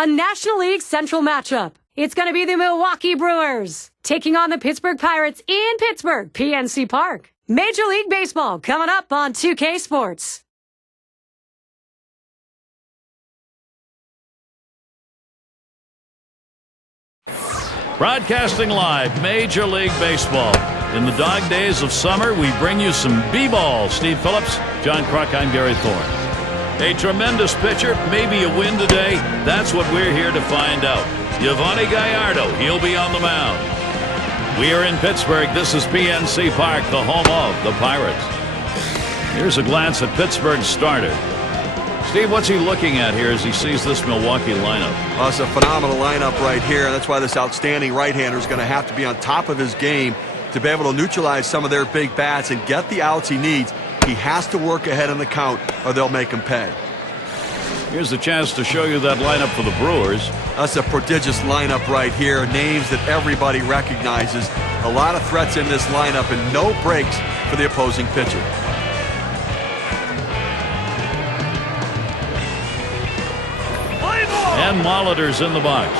A National League Central matchup. It's going to be the Milwaukee Brewers taking on the Pittsburgh Pirates in Pittsburgh, PNC Park. Major League Baseball coming up on 2K Sports. Broadcasting live, Major League Baseball. In the dog days of summer, we bring you some B-ball. Steve Phillips, John Kruk, I'm Gary Thorne. A tremendous pitcher, maybe a win today. That's what we're here to find out. Gallardo, he'll be on the mound. We are in Pittsburgh. This is PNC Park, the home of the Pirates. Here's a glance at Pittsburgh's starter. Steve, what's he looking at here as he sees this Milwaukee lineup? Well, it's a phenomenal lineup right here. That's why this outstanding right-hander is going to have to be on top of his game to be able to neutralize some of their big bats and get the outs he needs. He has to work ahead in the count or they'll make him pay. Here's the chance to show you that lineup for the Brewers. That's a prodigious lineup right here. Names that everybody recognizes. A lot of threats in this lineup and no breaks for the opposing pitcher. And Molitor's in the box.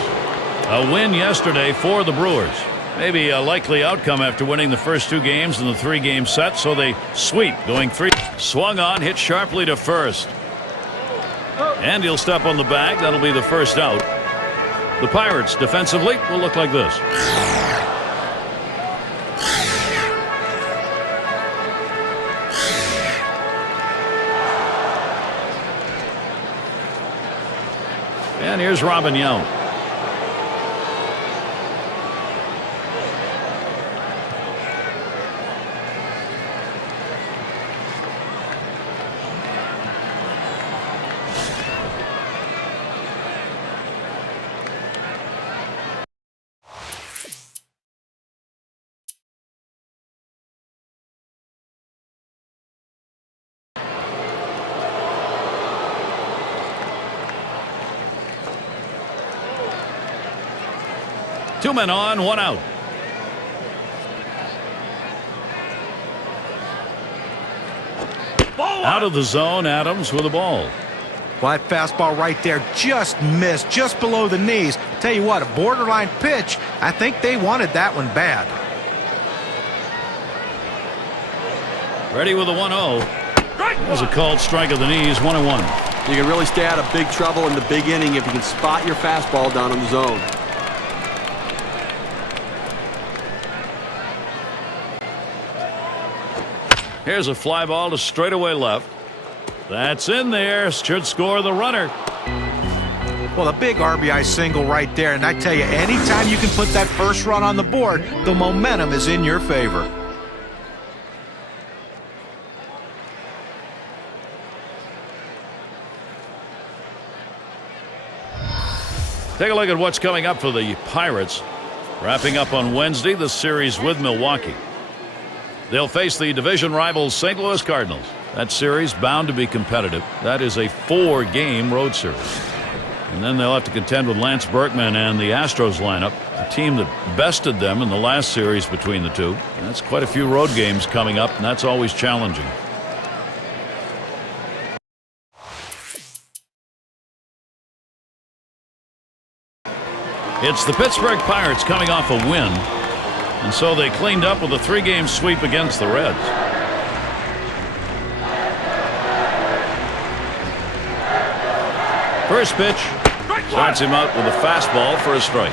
A win yesterday for the Brewers. Maybe a likely outcome after winning the first two games in the three-game set, so they sweep, going three. Swung on, hit sharply to first. And he'll step on the bag. That'll be the first out. The Pirates defensively will look like this. And here's Robin Yount. Two men on, one out. Out of the zone, Adams with the ball. Well, that fastball right there just missed, just below the knees. Tell you what, a borderline pitch. I think they wanted that one bad. Ready with a 1-0. There's a called strike of the knees, 1-1. You can really stay out of big trouble in the big inning if you can spot your fastball down in the zone. Here's a fly ball to straightaway left. That's in there. Should score the runner. Well, a big RBI single right there. And I tell you, anytime you can put that first run on the board, the momentum is in your favor. Take a look at what's coming up for the Pirates. Wrapping up on Wednesday, the series with Milwaukee. They'll face the division rivals St. Louis Cardinals. That series bound to be competitive. That is a 4-game road series. And then they'll have to contend with Lance Berkman and the Astros lineup, a team that bested them in the last series between the two. And that's quite a few road games coming up, and that's always challenging. It's the Pittsburgh Pirates coming off a win. And so they cleaned up with a 3-game sweep against the Reds. First pitch starts him out with a fastball for a strike.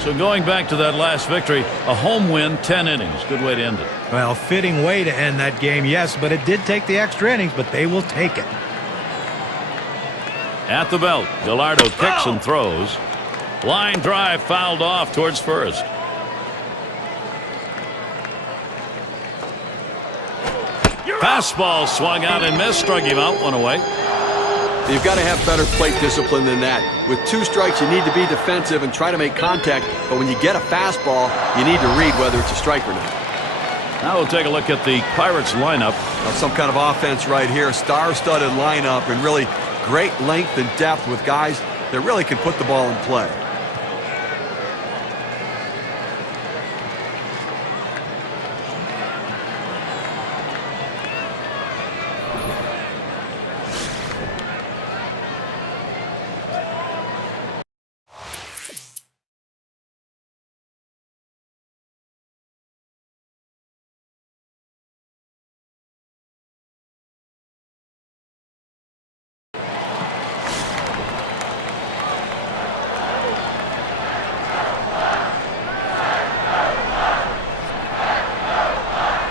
So going back to that last victory, a home win, 10 innings. Good way to end it. Well, fitting way to end that game, yes, but it did take the extra innings, but they will take it. At the belt, Gallardo kicks and throws. Line drive fouled off towards first. Fastball swung out and missed, struck him out, one away. You've got to have better plate discipline than that. With 2 strikes, you need to be defensive and try to make contact. But when you get a fastball, you need to read whether it's a strike or not. Now we'll take a look at the Pirates lineup. Some kind of offense right here. Star-studded lineup and really great length and depth with guys that really can put the ball in play.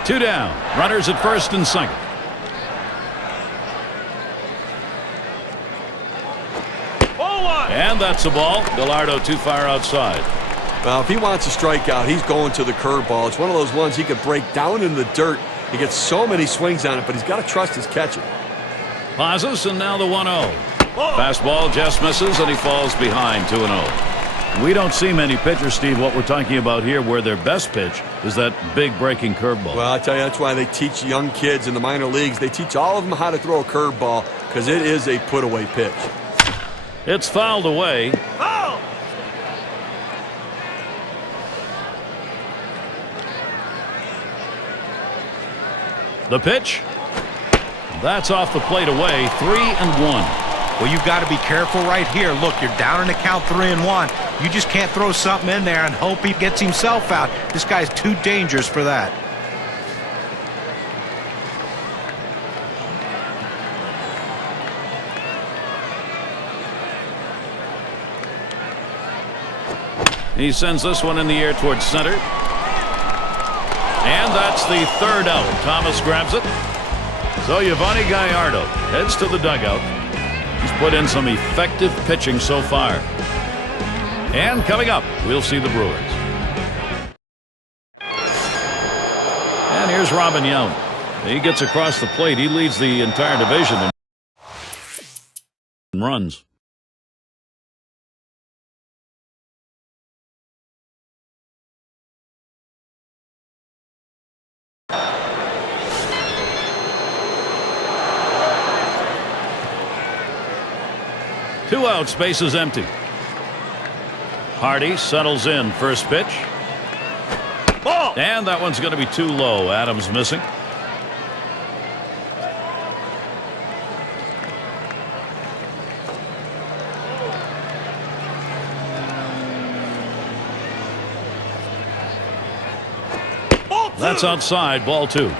Two down. Runners at first and second. And that's a ball. Gallardo too far outside. Well, if he wants a strikeout, he's going to the curveball. It's one of those ones he could break down in the dirt. He gets so many swings on it, but he's got to trust his catcher. Pauses, and now the 1-0. Fastball just misses, and he falls behind 2-0. We don't see many pitchers, Steve, what we're talking about here, where their best pitch is that big breaking curveball. Well, I tell you, that's why they teach young kids in the minor leagues. They teach all of them how to throw a curveball because it is a put-away pitch. It's fouled away. The pitch. That's off the plate away. 3-1. Well, you've got to be careful right here. Look, you're down in the count 3-1. You just can't throw something in there and hope he gets himself out. This guy's too dangerous for that. He sends this one in the air towards center. And that's the third out. Thomas grabs it. So Yovani Gallardo heads to the dugout. He's put in some effective pitching so far. And coming up, we'll see the Brewers. And here's Robin Yount. He gets across the plate. He leads the entire division in runs. Two outs, base is empty. Hardy settles in, first pitch. Ball. And that one's going to be too low. Adams missing. That's outside, ball 2.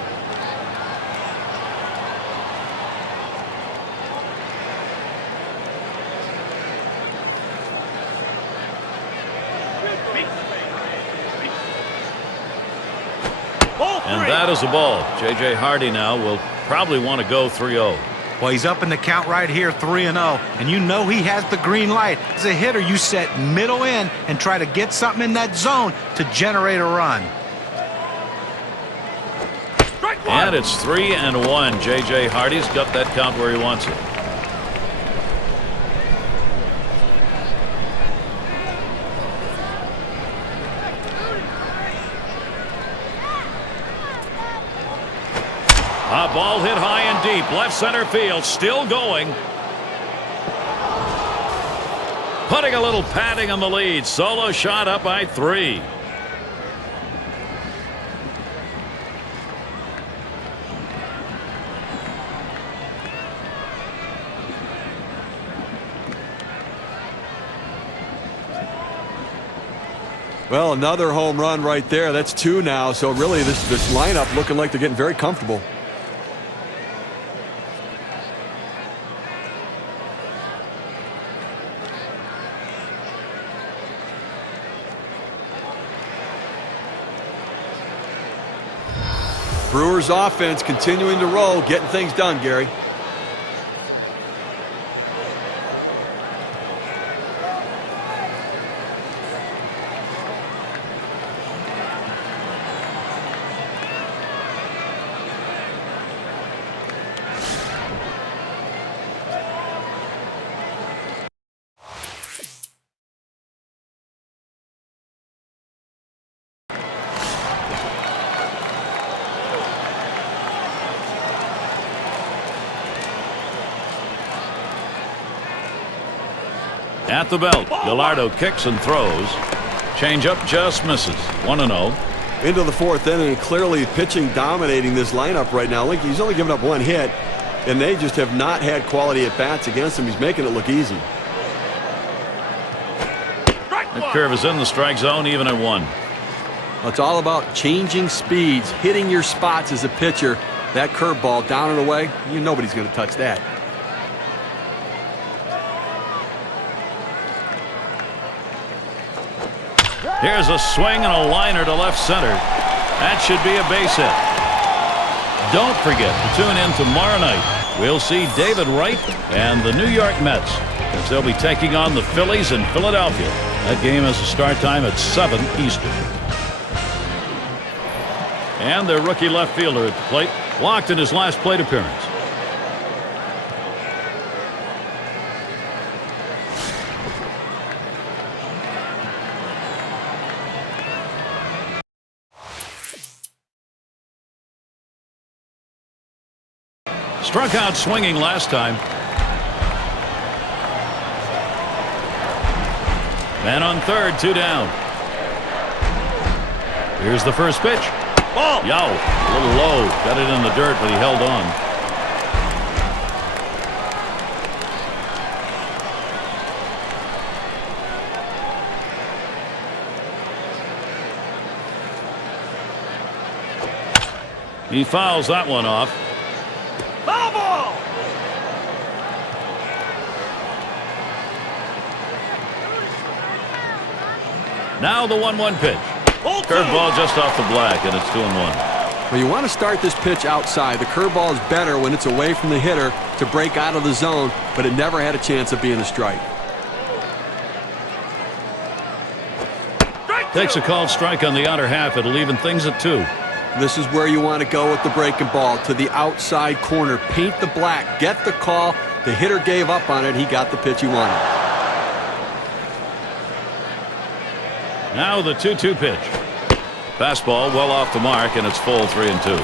And that is a ball. J.J. Hardy now will probably want to go 3-0. Well, he's up in the count right here, 3-0. And you know he has the green light. As a hitter, you set middle in and try to get something in that zone to generate a run. And it's 3-1. J.J. Hardy's got that count where he wants it. A ball hit high and deep. Left center field. Still going. Putting a little padding on the lead. Solo shot up by 3. Well, another home run right there. That's 2 now. So really this lineup looking like they're getting very comfortable. Brewers offense continuing to roll, getting things done, Gary. At the belt, Gallardo kicks and throws. Changeup just misses. 1-0. Into the 4th inning, clearly pitching dominating this lineup right now. He's only given up 1 hit, and they just have not had quality at bats against him. He's making it look easy. The curve is in the strike zone, even at 1. It's all about changing speeds, hitting your spots as a pitcher. That curveball down and away, nobody's going to touch that. Here's a swing and a liner to left center. That should be a base hit. don't forget to tune in tomorrow night. We'll see David Wright and the New York Mets as they'll be taking on the Phillies in Philadelphia. That game has a start time at 7 Eastern. And their rookie left fielder at the plate, walked in his last plate appearance. Struck out swinging last time. Man on third, 2 down. Here's the first pitch. Ball. Yow, a little low. Got it in the dirt, but he held on. He fouls that one off. Foul ball. Now the 1-1 pitch. Curveball just off the black, and it's 2-1. Well, you want to start this pitch outside. The curveball is better when it's away from the hitter to break out of the zone, but it never had a chance of being a strike. Takes a called strike on the outer half. It'll even things at 2. This is where you want to go with the breaking ball, to the outside corner. Paint the black. Get the call. The hitter gave up on it. He got the pitch he wanted. Now the 2-2 pitch. Fastball well off the mark, and it's full 3-2.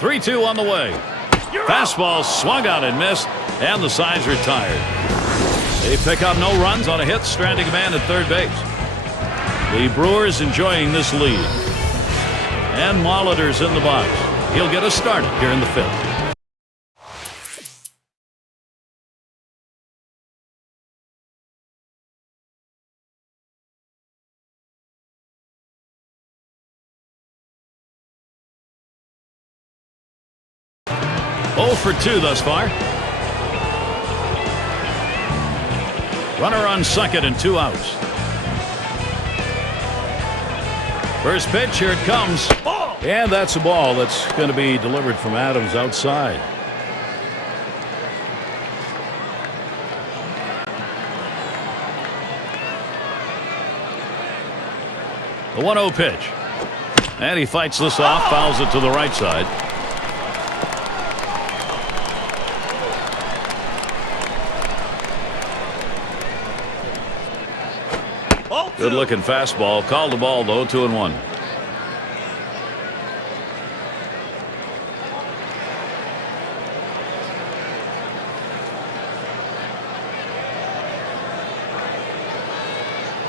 Three-2 on the way. Fastball swung out and missed, and the side's retired. They pick up no runs on a hit, stranding a man at third base. The Brewers enjoying this lead. And Molitor's in the box. He'll get us started here in the 5th. For 2 thus far. Runner on second and 2 outs. First pitch, here it comes. And that's a ball that's going to be delivered from Adams outside. The 1-0 pitch. And he fights this off, fouls it to the right side. Good looking fastball. Called the ball though. 2-1.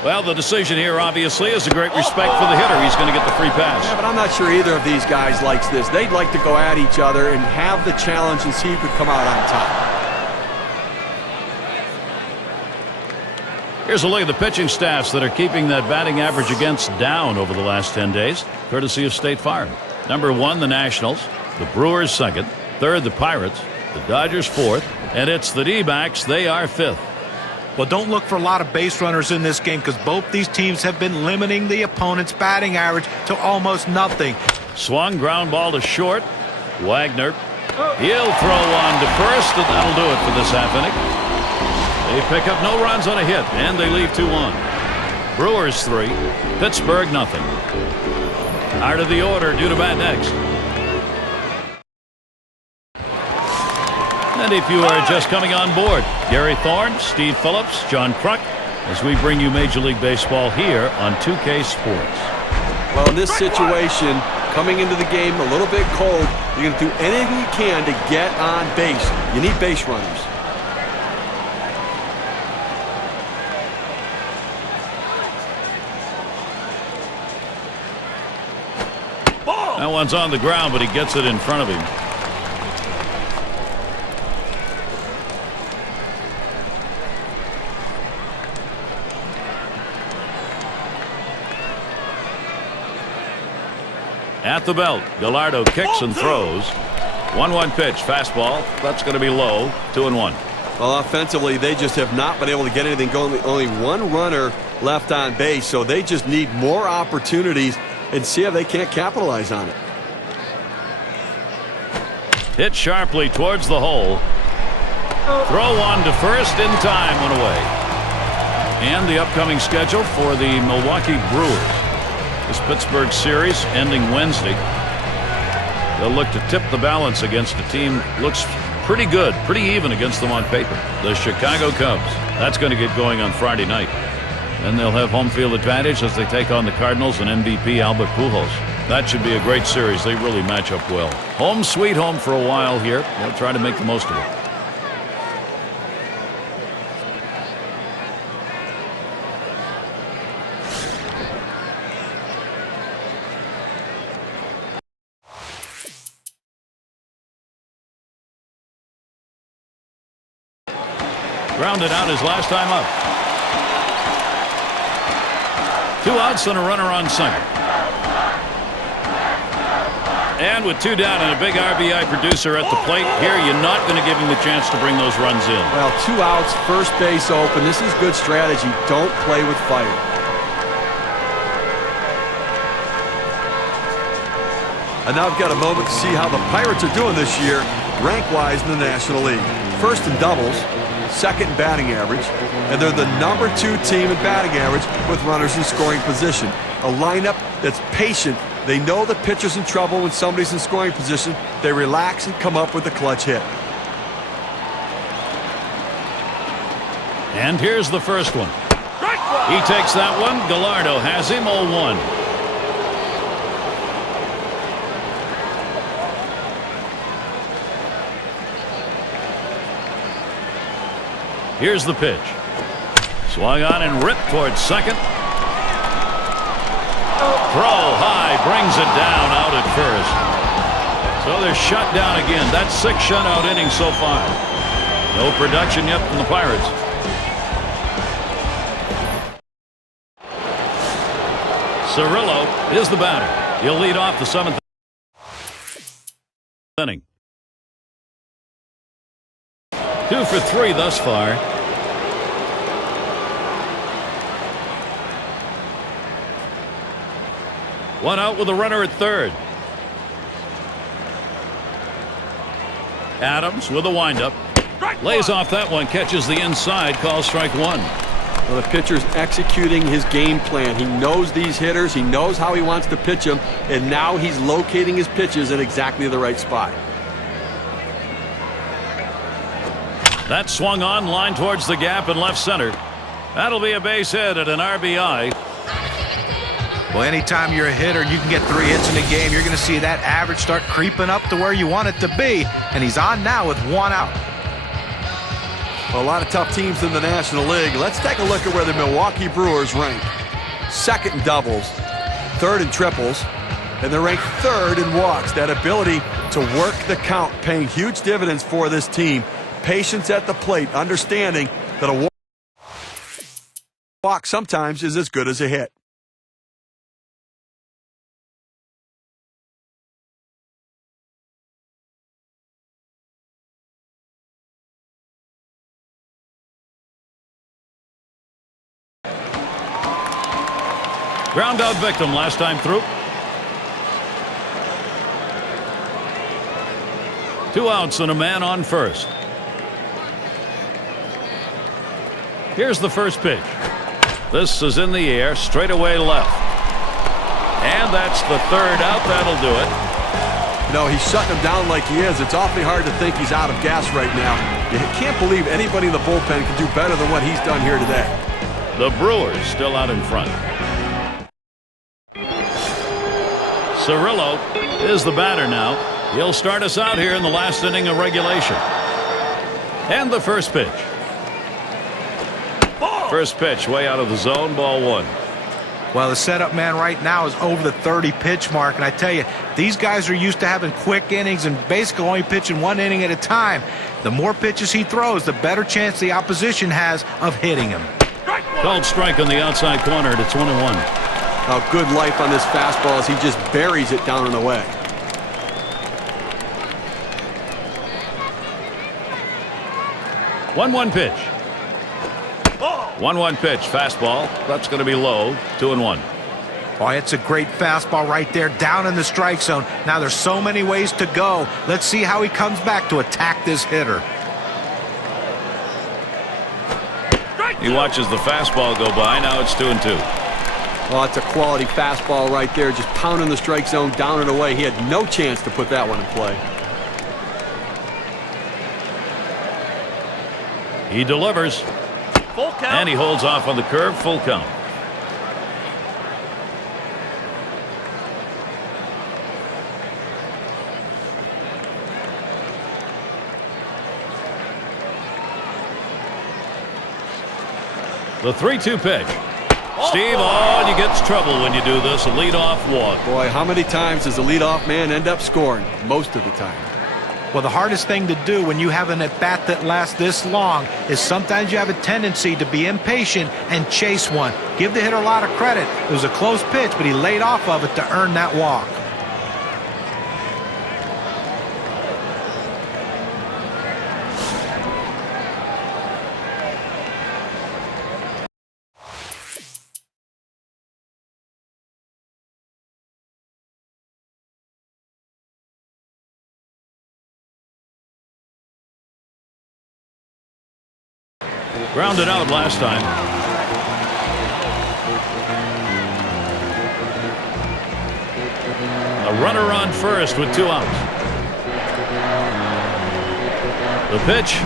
Well, the decision here obviously is a great respect for the hitter. He's going to get the free pass. Yeah, but I'm not sure either of these guys likes this. They'd like to go at each other and have the challenge and see who could come out on top. Here's a look at the pitching staffs that are keeping that batting average against down over the last 10 days, courtesy of State Farm. Number 1, the Nationals. The Brewers 2nd. 3rd, the Pirates. The Dodgers 4th. And it's the D-backs. They are 5th. Well, don't look for a lot of base runners in this game because both these teams have been limiting the opponent's batting average to almost nothing. Swung, ground ball to short. Wagner. He'll throw on to first, and that'll do it for this half inning. They pick up no runs on a hit, and they leave 2-1. Brewers 3, Pittsburgh nothing. Out of the order due to bat next. And if you are just coming on board, Gary Thorne, Steve Phillips, John Kruk, as we bring you Major League Baseball here on 2K Sports. Well, in this situation, coming into the game a little bit cold, you're going to do anything you can to get on base. You need base runners. That one's on the ground, but he gets it in front of him. At the belt, Gallardo kicks and throws. 1-1 pitch, fastball. That's going to be low. 2-1. Well, offensively, they just have not been able to get anything going. Only one runner left on base, so they just need more opportunities and see if they can't capitalize on it. Hit sharply towards the hole. Throw one to first in time, went away. And the upcoming schedule for the Milwaukee Brewers. This Pittsburgh series ending Wednesday. They'll look to tip the balance against a team looks pretty good, pretty even against them on paper. The Chicago Cubs. That's going to get going on Friday night. Then they'll have home field advantage as they take on the Cardinals and MVP Albert Pujols. That should be a great series. They really match up well. Home sweet home for a while here. They'll try to make the most of it. Grounded out his last time up. 2 outs and a runner on second. And with 2 down and a big RBI producer at the plate, here you're not going to give him the chance to bring those runs in. Well, 2 outs, first base open. This is good strategy. Don't play with fire. And now I've got a moment to see how the Pirates are doing this year, rank-wise in the National League. First in doubles, second in batting average, and they're the number 2 team in batting average with runners in scoring position. A lineup that's patient. They know the pitcher's in trouble when somebody's in scoring position. They relax and come up with a clutch hit. And here's the first one. He takes that one. Gallardo has him 0-1. Here's the pitch. Swung on and ripped towards second. Throw high, brings it down out at first. So they're shut down again. That's 6 shutout innings so far. No production yet from the Pirates. Cirillo is the batter. He'll lead off the 7th inning. 2 for 3 thus far. One out with a runner at third. Adams with a windup. Lays off that one, catches the inside, calls strike 1. Well, the pitcher's executing his game plan. He knows these hitters. He knows how he wants to pitch them, and now he's locating his pitches at exactly the right spot. That swung on, line towards the gap in left center. That'll be a base hit at an RBI. Well, anytime you're a hitter, you can get 3 hits in a game. You're going to see that average start creeping up to where you want it to be. And he's on now with 1 out. Well, a lot of tough teams in the National League. Let's take a look at where the Milwaukee Brewers rank. 2nd in doubles, 3rd in triples, and they're ranked 3rd in walks. That ability to work the count, paying huge dividends for this team. Patience at the plate, understanding that a walk sometimes is as good as a hit. Ground out victim last time through. 2 outs and a man on first. Here's the first pitch. This is in the air, straight away left. And that's the 3rd out. That'll do it. You know, he's shutting him down like he is. It's awfully hard to think he's out of gas right now. You can't believe anybody in the bullpen can do better than what he's done here today. The Brewers still out in front. Cirillo is the batter now. He'll start us out here in the last inning of regulation. And the first pitch. First pitch way out of the zone, ball 1. Well, the setup man right now is over the 30 pitch mark. And I tell you, these guys are used to having quick innings and basically only pitching 1 inning at a time. The more pitches he throws, the better chance the opposition has of hitting him. Called strike on the outside corner. It's 1-1. Now, good life on this fastball as he just buries it down and away. 1-1 pitch. 1-1 pitch. Fastball. That's going to be low. 2-1. Oh, it's a great fastball right there, down in the strike zone. Now there's so many ways to go. Let's see how he comes back to attack this hitter. He watches the fastball go by. Now it's 2-2. Well, it's a quality fastball right there, just pounding the strike zone down and away. He had no chance to put that one in play. He delivers. Full count. And he holds off on the curve. Full count. The 3-2 pitch. Steve, all you get's trouble when you do this, a leadoff walk. Boy, how many times does the leadoff man end up scoring? Most of the time. Well, the hardest thing to do when you have an at-bat that lasts this long is sometimes you have a tendency to be impatient and chase one. Give the hitter a lot of credit. It was a close pitch, but he laid off of it to earn that walk. Grounded out last time. A runner on first with 2 outs. The pitch.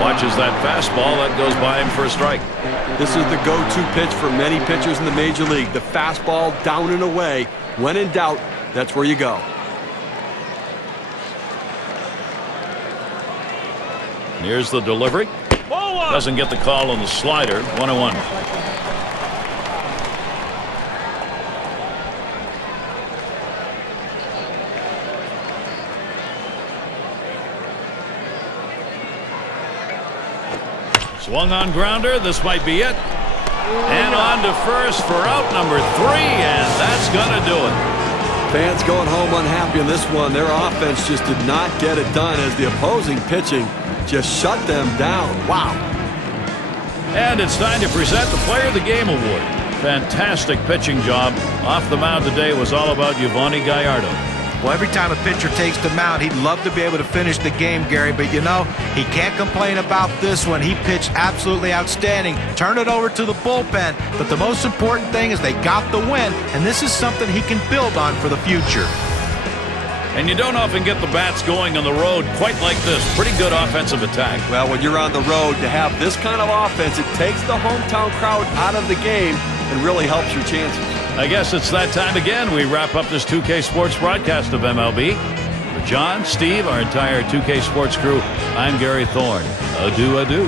Watches that fastball. That goes by him for a strike. This is the go-to pitch for many pitchers in the major league. The fastball down and away. When in doubt, that's where you go. Here's the delivery. Doesn't get the call on the slider. 1-1. Swung on grounder. This might be it. And on to first for out number 3, and that's going to do it. Fans going home unhappy in this one. Their offense just did not get it done as the opposing pitching just shut them down. Wow. And it's time to present the Player of the Game award. Fantastic pitching job. Off the mound today was all about Yvonne Gallardo. Well, every time a pitcher takes the mound, he'd love to be able to finish the game, Gary. But, you know, he can't complain about this one. He pitched absolutely outstanding. Turn it over to the bullpen. But the most important thing is they got the win, and this is something he can build on for the future. And you don't often get the bats going on the road quite like this. Pretty good offensive attack. Well, when you're on the road, to have this kind of offense, it takes the hometown crowd out of the game and really helps your chances. I guess it's that time again. We wrap up this 2K Sports broadcast of MLB. For John, Steve, our entire 2K Sports crew, I'm Gary Thorne. Adieu, adieu.